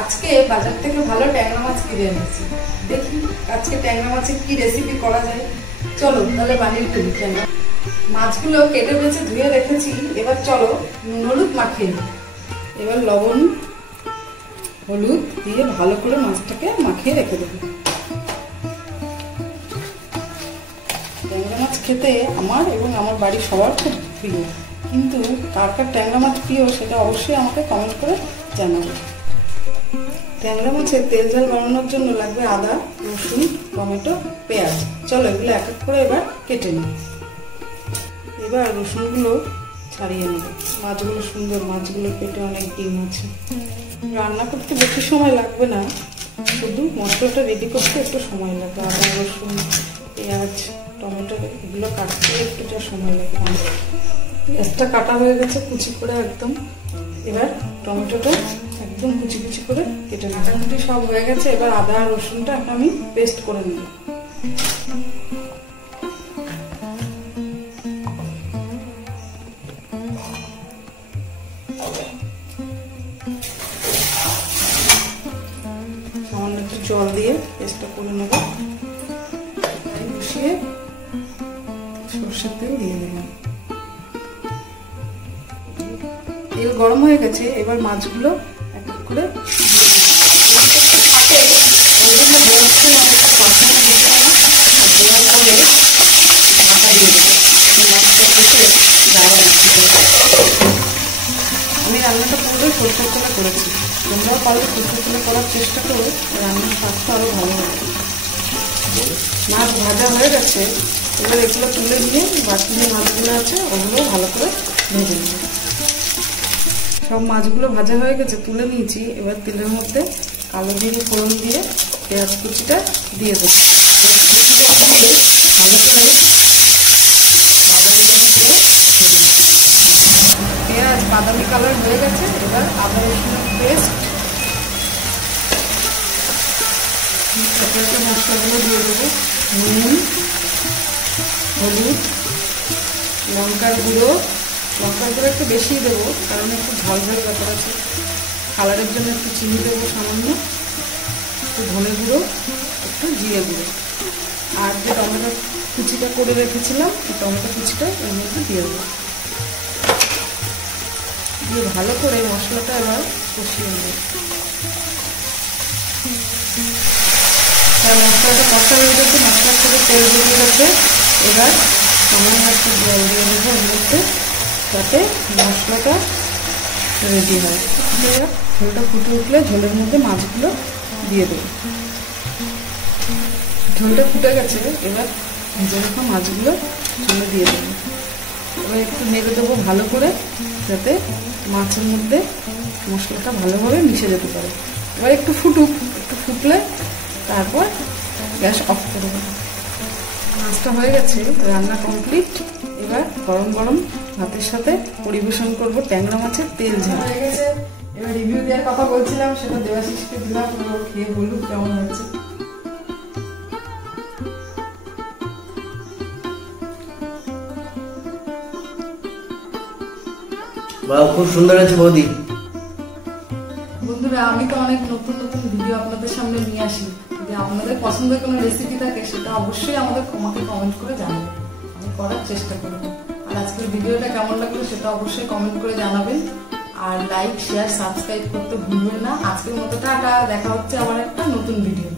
আজকে বাজার থেকে ভালো ট্যাংরা মাছ কিনে এনেছি। দেখি আজকে ট্যাংরা মাছের কি রেসিপি করা যায়। চলো তাহলে বানিয়ে ফেলি। ট্যাংরা মাছগুলো কেটে বেছে ধুয়ে রেখেছি। এবার চলো নুন হলুদ মাখিয়ে নিই। এবার লবণ হলুদ দিয়ে ভালো করে মাছটাকে মাখিয়ে রেখে দেবো। ট্যাংরা মাছ খেতে আমার এবং আমার বাড়ির সবার খুব প্রিয়, কিন্তু কার কার ট্যাংরা মাছ প্রিয় সেটা অবশ্যই আমাকে কমেন্ট করে জানাবে। ট্যাংরা মাছের তেল ঝাল বানানোর জন্য লাগবে আদা, রসুন, টমেটো, পেঁয়াজ। চলো এগুলো এক এক করে এবার কেটে নিই। এবার রসুনগুলো ছাড়িয়ে নেব। মাছগুলো সুন্দর, মাছগুলো পেটে অনেক ডিম আছে। রান্না করতে বেশি সময় লাগবে না, শুধু মশলাটা রেডি করতে একটু সময় লাগবে। আদা, রসুন, পেঁয়াজ, টমেটো এগুলো কাটতে একটু যা সময় লাগে। পেঁয়াজটা কাটা হয়ে গেছে কুচি করে একদম। এবার টমেটোটা একদম কুচি কুচি করে কেটে নেব। কাটাকুটি সব হয়ে গেছে। এবার আদা আর রসুনটা আমি পেস্ট করে নেব। সামান্য একটু জল দিয়ে পেস্টটা করে নেব। বসিয়ে সরষের তেল দিয়ে দিলাম। তেল গরম হয়ে গেছে। এবার মাছগুলো এক এক করে আমি রান্নাটা পুরোটাই সরষের তেলে করেছি। তোমরাও পারলে সরষের তেলে করার চেষ্টা করো, রান্নার স্বাদটা আরো ভালো হবে। মাছ ভাজা হয়ে গেছে। এবার এগুলো তুলে নিয়ে বাকি যে মাছগুলো আছে ওগুলো ভালো করে ভেজে নেব। সব মাছগুলো ভাজা হয়ে গেছে, তুলে নিয়েছি। এবার তেলের মধ্যে কালো জিরে ফোড়ন দিয়ে পেঁয়াজ কুচিটা দিয়ে দেবো। ভালো করে পেঁয়াজ বাদামি কালার হয়ে গেছে। এবার আদা রসুনের পেস্ট, মশলাগুলো দিয়ে দেবো। নুন, হলুদ, লঙ্কার গুঁড়ো একটু বেশি দেবো কারণ একটু ঝাল ঝাল ব্যাপার আছে। কালারের জন্য একটু চিনি দেবো সামান্য, একটু ধনে গুঁড়ো, একটু জিরে গুঁড়ো, আর যে টমেটো কুচিটা করে রেখেছিলাম টমেটো কুচিটা এর মধ্যে দিয়ে দেবো। দিয়ে ভালো করে মশলাটা এবার কষিয়ে নেব। মশলাটা কষা হয়ে গেছে, মশলার থেকে তেল বেরিয়ে গেছে। এবার সামান্য একটু জল দিয়ে দেবো এর মধ্যে, যাতে মশলাটা রেডি হয়। ঝোলটা ফুটে উঠলে ঝোলের মধ্যে মাছগুলো দিয়ে দেবো। ঝোলটা ফুটে গেছে। এবার ভেজে রাখা মাছগুলো ঝোলে দিয়ে দেবো। এবার একটু নেড়ে দেবো ভালো করে, যাতে মাছের মধ্যে মশলাটা ভালোভাবে মিশে যেতে পারে। এবার একটু ফুটুক, একটু ফুটলে তারপর গ্যাস অফ করে দেবো। মাছটা হয়ে গেছে, রান্না কমপ্লিট। এবার গরম গরম ভাতের সাথে পরিবেশন করবো ট্যাংরা মাছের তেল ঝাল। হয়ে গেছে। এবার রিভিউ দেওয়ার কথা বলছিলাম, সেটা দেবাশিসকে দিলাম। খেয়ে বলুক কেমন হয়েছে। খুব সুন্দর আছে বৌদি। বন্ধুরা, আমি তো অনেক নতুন নতুন ভিডিও আপনাদের সামনে নিয়ে আসি। যদি আপনাদের পছন্দের কোনো রেসিপি থাকে সেটা অবশ্যই আমাকে কমেন্ট করে জানাবেন, আমি করার চেষ্টা করব। আর আজকের ভিডিওটা কেমন লাগলো সেটা অবশ্যই কমেন্ট করে জানাবেন। আর লাইক, শেয়ার, সাবস্ক্রাইব করতে ভুলবেন না। আজকের মতো টাটা, দেখা হচ্ছে আবার একটা নতুন ভিডিও।